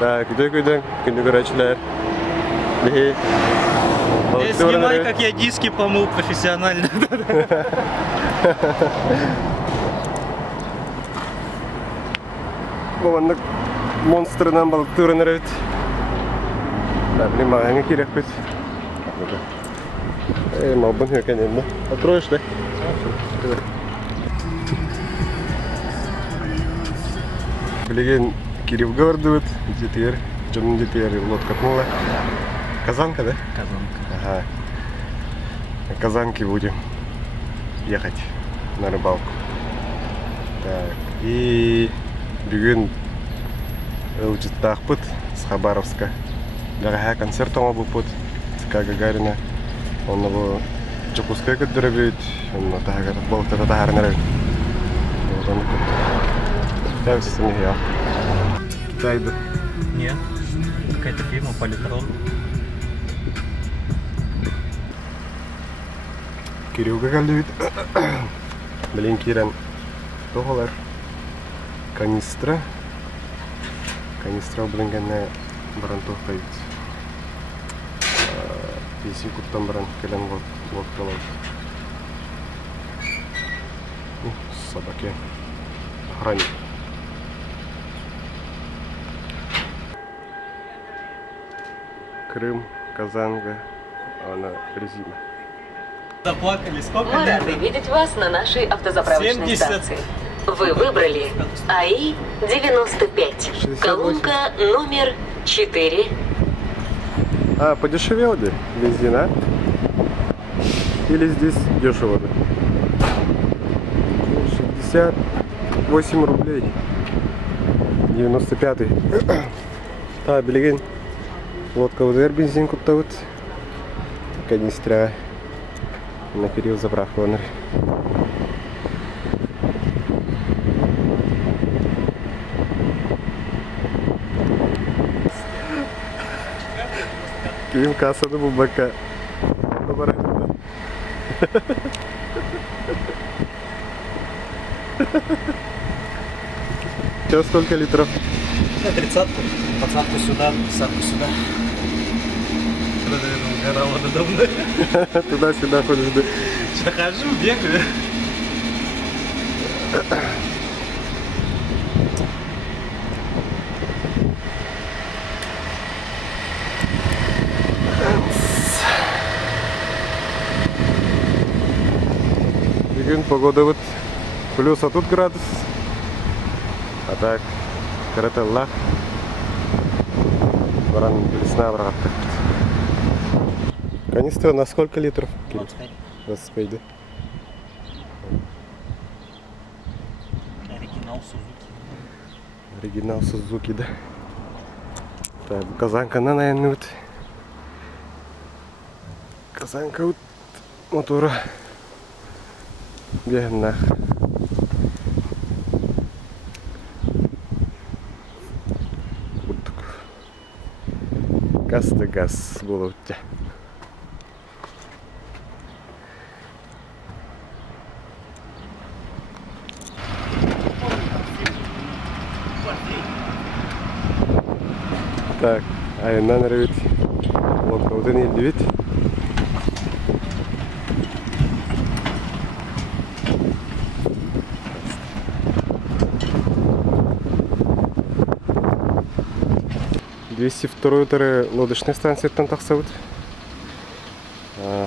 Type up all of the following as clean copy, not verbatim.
Так, где күнді көрәчілер. Я снимаю, как я диски помыл профессионально. Боландық монстрынан балық түрінер өт. Блин, мағаны керек өт. Малбын өкен енді. Откроешь, да? Білеген Кирилга барды өт. Жетер, жонын жетер лодка тмула. Казанка, да? Казанка. Ага. На Казанке будем ехать на рыбалку. Так, и бүгін Ылжыттақ бұд с Хабаровска. Лағаға концерт оңа бұл бұд. Цика Гагарина. Оны бұл Чукускай көттірі бүйт. Оны тағағар болықтата тағарынар өт. Оны көттірі. Тәуісісіне я. Тайды. Нет. Какая-то фирма Политрон. Кирилга кәлді бүйт. Білен керен тоғалар. Канистра. Канистра білінгенне баран тоқпайд. Песі күттен баран келен лодкалайды. Собаке. Охранник. Крым, Казанга, она резина. Заплакали, сколько? Мы рады видеть вас на нашей автозаправочной 70. станции. Вы выбрали АИ-95. 68. Колонка номер 4. А, подешевел ли бензин, а? Или здесь дешево? Да? 68 рублей. 95-й. Та, білеген. Лодка УДР бензин куптавыт. Канистра. На Кирилл заправку оныр. Ким кассады бұл бака. Сейчас сколько литров? На 30-ку. 20-ку сюда, 50-ку сюда. Что, наверное, угорало надо мной. Туда-сюда ходишь, да? Что, хожу, бегаю. Бүгін погода вот плюс, а тут градус. А так, карателла. Баран весна врага. Канистра на сколько литров? 25. 25, да? Оригинал Сузуки. Оригинал Сузуки, да? Так, Казанка, наверное, вот. Казанка вот мотора. Бегна. Газ да газ было у тебя. Так, айынан ревит. Лодка вот не девять. Второй лодочной станции там таксаут.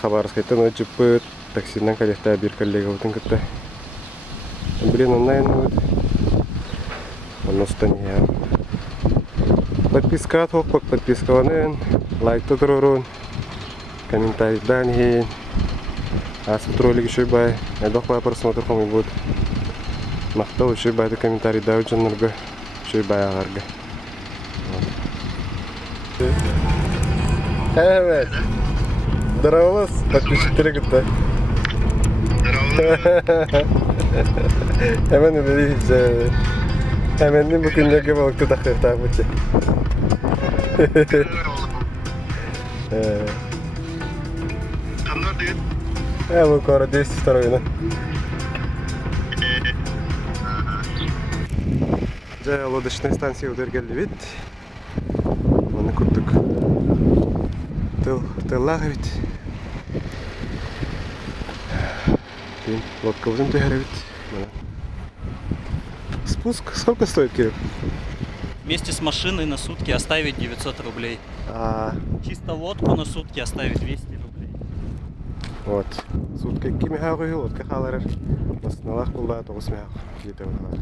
Хабаровская там джипы такси на коллекта бир коллега вот инката. Блин, он наверное он останется. Подписка от хок, подписка вон, лайк тотурон, комментарий дани. А смотрю ролик еще бай. Я дохла просмотр кому будет. Махтал еще бай комментарий дают жанрга, еще бай агарга. Evet. Здорово, подписчики гыта. Hemen öyle hemen de bugün ne gibi vakti takıyor tabiçi. Kanlar değil. Ya bu kadar değil staroyuna. Жай лодочной станции удер geldi bit. тыллағы бит. Лодка өзім тегері бит. Спуск сколько стоит, Кирилл? Вместе с машиной на сутки оставить 900 рублей. Чисто лодку на сутки оставить 200 рублей. Вот. Сутка кимиха қойы, лодка қаларыр. Насыналақ бұлда 9 меха. Жеті қалар.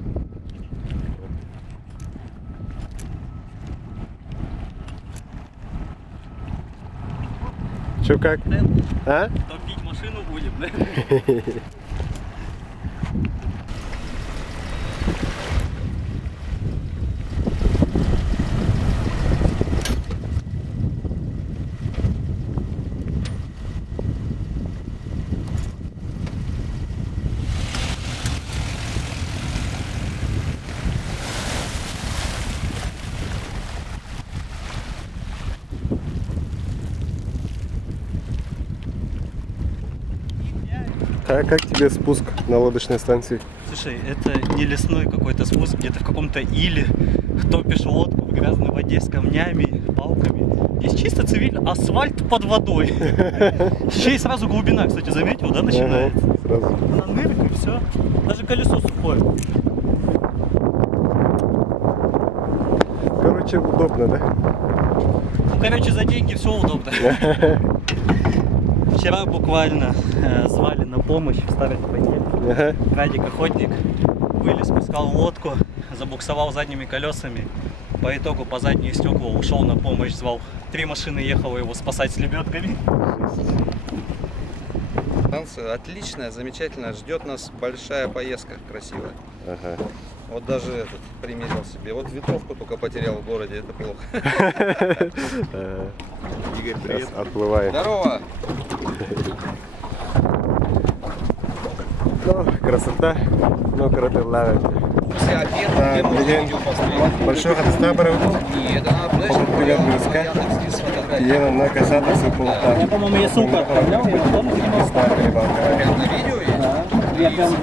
Чё, как? А? Топить машину будем, да? Как тебе спуск на лодочной станции? Слушай, это не лесной какой-то спуск, где-то в каком-то иле. Топишь лодку в грязной воде с камнями, палками. Здесь чисто цивильно, асфальт под водой. Еще и сразу глубина, кстати, заметил, да, начинается? Сразу. На нырк и все. Даже колесо сухое. Короче, удобно, да? Ну, короче, за деньги все удобно. Вчера буквально звали на помощь в старой воде. Радик охотник вылез, пускал лодку, забуксовал задними колесами. По итогу по задние стекла ушел на помощь, звал. 3 машины ехало его спасать с лебедками. Станция отличная, замечательная. Ждет нас большая поездка красивая. Ага. Вот даже этот примерил себе. Вот ветровку только потерял в городе, это плохо. Игорь, привет. Отплываем. Здорово! Ну, красота. Ну, круто, лавит. Все обеды, где можно видео посмотреть. Большой хатстабр. Нет, она, знаешь, Привет, близко. Еду на касаток с полта. Я, по-моему, я сумку отправлял, я потом снимал. Прям на видео есть? Я прям...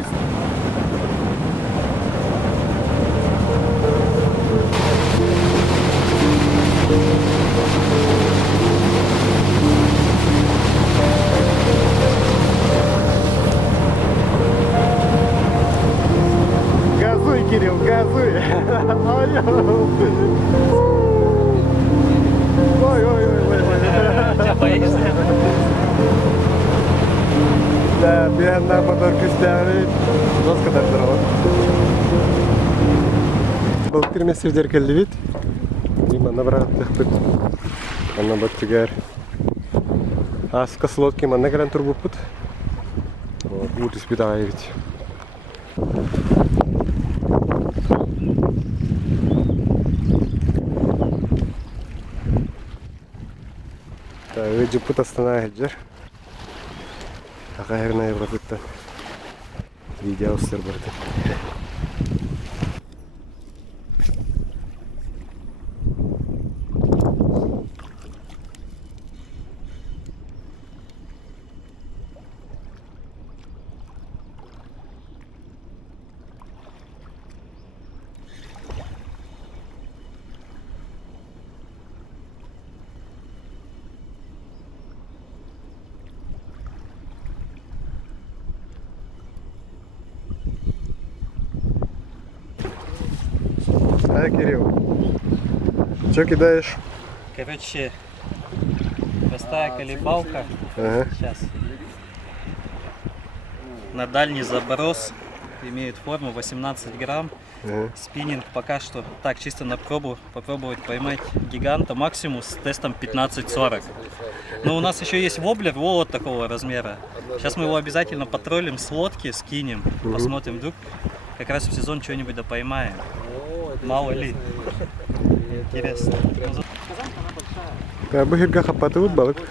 Газуй, Кирилл, газуй. Сейчас поедешь. Да, bir yandan motor küstleri dost kadar duralım. Balık girmesi bir derkelli bit. Dimana bıraktık bit. Anna battıgar. Aska slotki manna gelen turbu put. Вот испытаю ведь. Да, ведь пут останавливает. Наверное, Европа видео с серберта. А, Кирилл, что кидаешь? Короче, простая колебалка. Ага. Сейчас. На дальний заброс имеет форму 18 грамм. Ага. Спиннинг пока что так, чисто на пробу, попробовать поймать гиганта максимум с тестом 15-40. Но у нас еще есть воблер вот такого размера. Сейчас мы его обязательно потроллим с лодки, скинем, посмотрим, вдруг как раз в сезон что-нибудь да поймаем. Мало ли. Интересно. Кабы хирга хапатывают балык.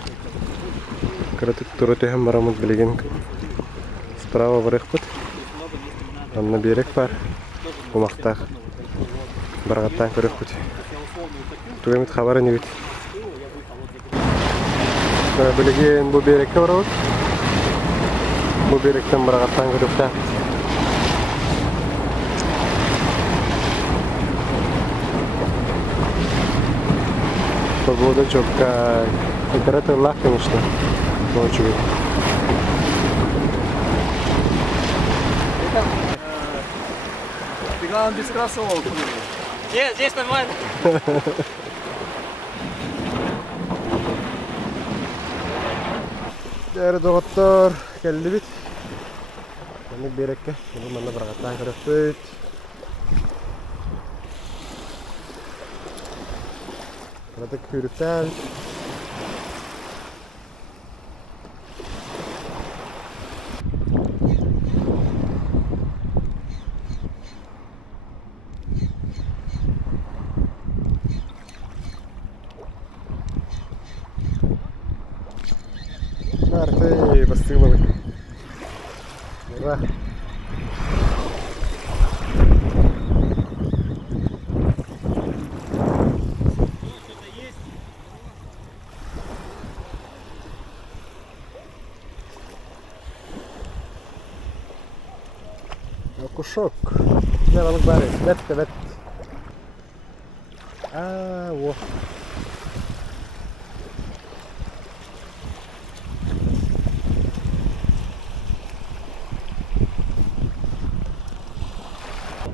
Короче, туроты хамарамут блигин. Справа в рехпут. Там на берег пар. В махтах. Баргаттан көрөхпүт. Тугамит хабары не бит. Билеген бу берекке барабыт. Бу беректен баргаттан көрөхтө. Погода четкая. Это лах, конечно. Очень. Ты главное без кроссовок. Нет, здесь нормально. Değerli doktor, geldi bit. Ini berekke, ini mana berangkat kerepet. Kereta kürtel. Nartey pasti balik. Murah. Кушок. Я вам говорю, бет. Во.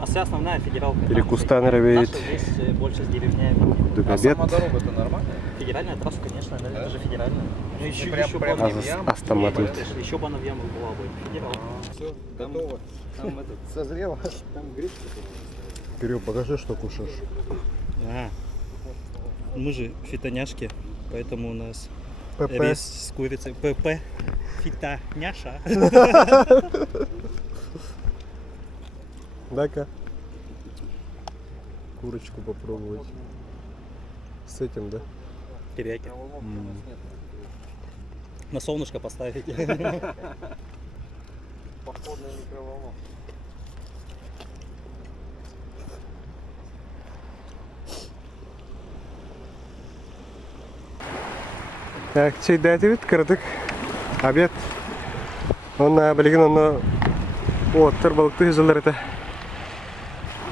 А вся основная федералка. Перекуста наравеет. Наша здесь больше с деревнями. А Обед. сама дорога-то нормальная? Федеральная трасса, конечно, да, это же федеральная. Ну, еще прям бы она в яму. Автоматует. Еще бы она в яму была бы. Федерал. Все, готово. Там этот. Созрело. Там гриб. Кирилл, покажи, что кушаешь. Мы же фитоняшки, поэтому у нас ПП. рис с курицей. ПП. Фитоняша. Дай-ка курочку попробовать. С этим, да? Теряки. На солнышко поставить. Походная микроволновка. Так, чей дайте вид, кырдык. Обед. Он білген оны оттыр балықты жылдар это.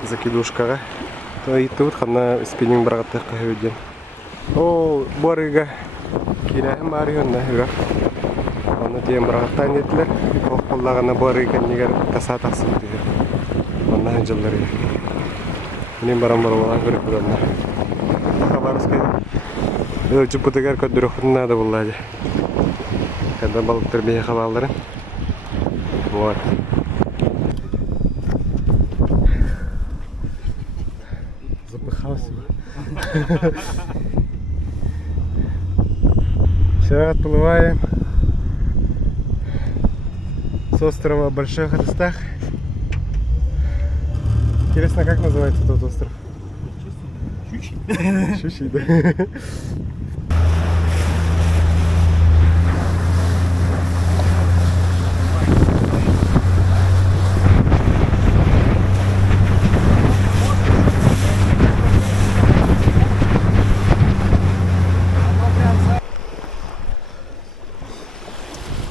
Закидушкаға. То итті бұд қана спиннинг бірағатты қағыден. О, борыға келәхім бар үйінна үйі. Оны дейін бірағаттан етілер. Ол қолдағына борыға негер таса тақсып дейір. Оннан жылдар үй. Мен барам-бар болған көріп бұданна. Хабарыскайды. Ölçü putegar kadroxuna da bulladı. Когда балыктар бие хабалдарын. Вот. Запыхался. Все, отплываем с острова Большой Ходостах. Интересно, как называется тот остров? Щучий. Щучий, да.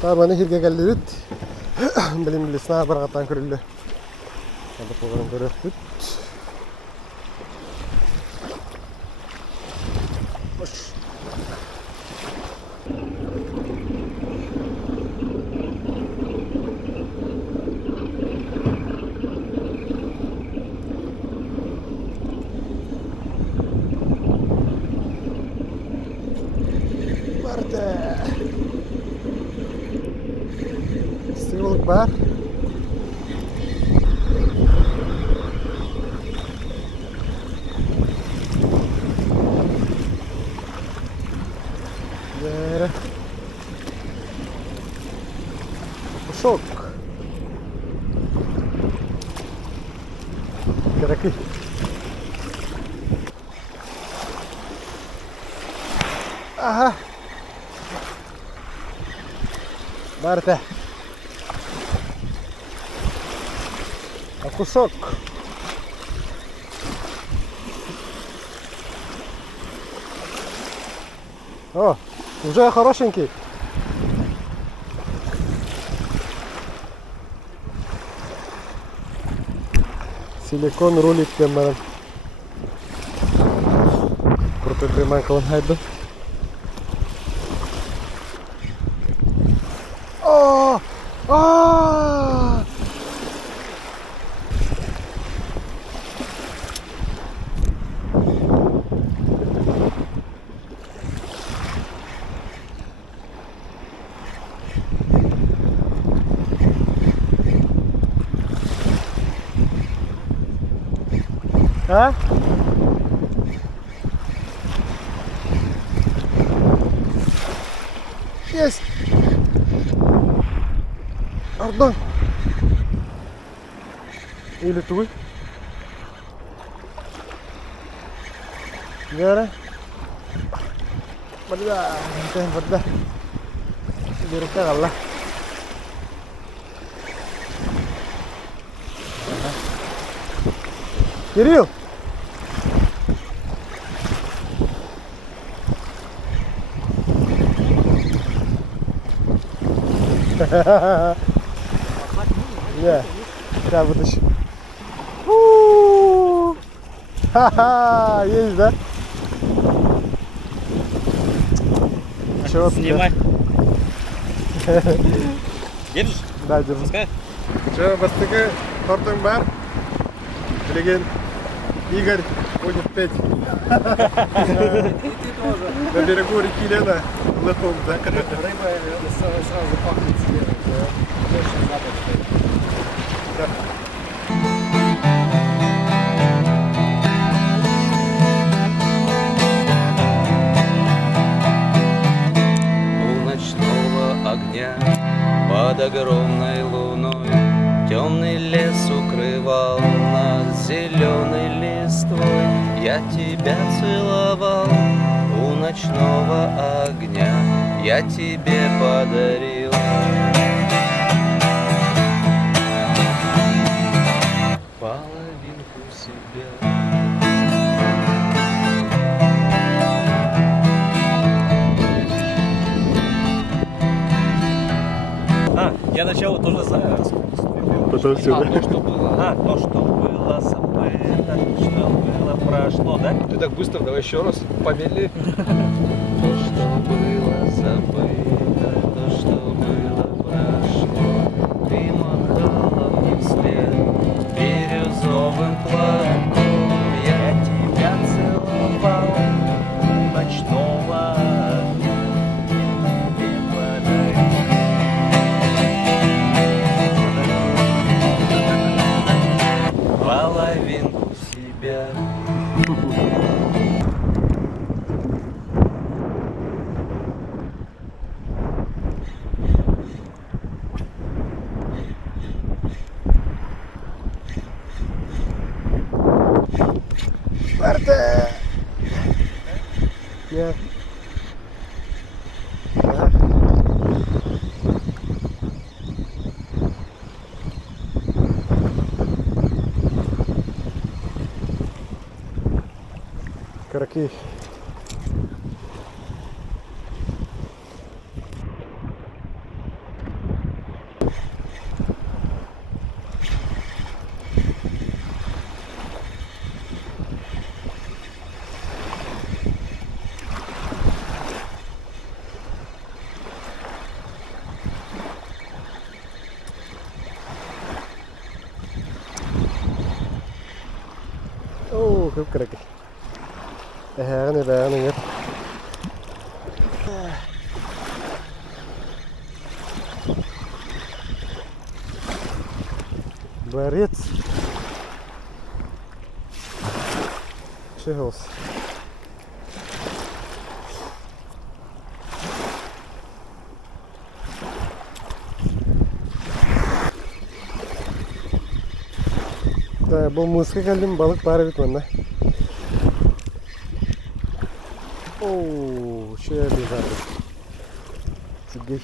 طبعا هي الجاجة اللي بت بلي من السنة برغطان كله هذا فوقنا كله بت Sivil bar. There. Kuşok. Gerekli. Aha. Barta. Кусок. О, уже хорошенький. Силикон рулит прямо. Крутой приманка он хайду. А? Есть! Ардон! Или твой? Гара? Бада! Бада! Дурка галла! Кирилл! Не, сейчас вытащу. Ха-ха, есть, да? Чего Снимай. Держишь? Да, держу. Пускай. Че, бастыгы, тортың бар? Білеген Игорь будет петь. На берегу реки Лена, лыхом, да? Рыба сразу пахнет себе. Очень запах. У ночного огня под огромной луной темный лес укрывал над зеленой листвой. Я тебя целовал у ночного огня, я тебе подарил половинку себя. Я начало тоже знаю. Потом все. То, что было. То, что было, забыто, что было, прошло, да? Ты так быстро, давай еще раз, помедленнее. То, что было, забыто, то, что было, прошло. Ты махала мне вслед бирюзовым платком. Я тебя целовал у ночного огня, я тебе подарил половинку себя. Спарта! Нет. Да. Караки. О, көп караки. Бәріне нет. Борец. Чегался. Да, бұл мысқа келдім, балық бары бит мында. Оу, шея бежали. Цигей.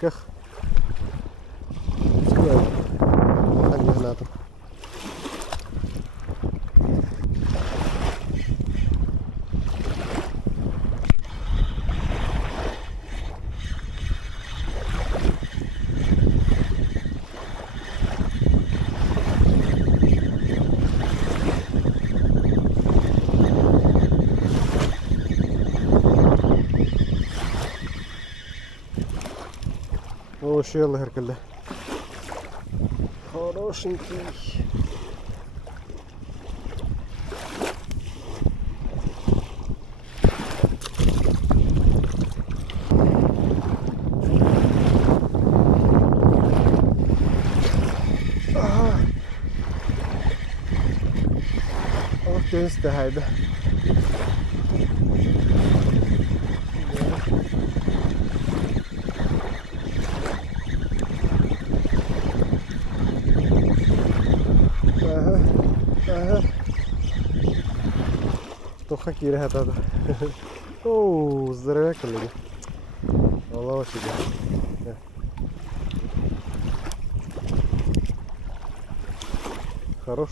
Ках. Сколько? А не знаю. О, шеллы herkelde. Хорошенький. Тенсте хайда. Ага. Тоха кире хатада. Оу, здоровяк, коллеги. Аллах себе. Хорош.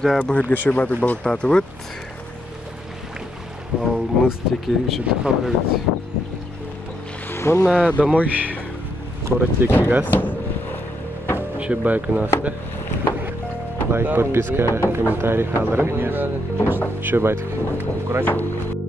Да, бүгінгі шөбәтік балықтаты өт. Ал мыс теке еще тухалар өт. Онна домой. Город теке газ. Шөбәк у нас, да? Лайк, подписка, комментарий халары. Шөбәтік.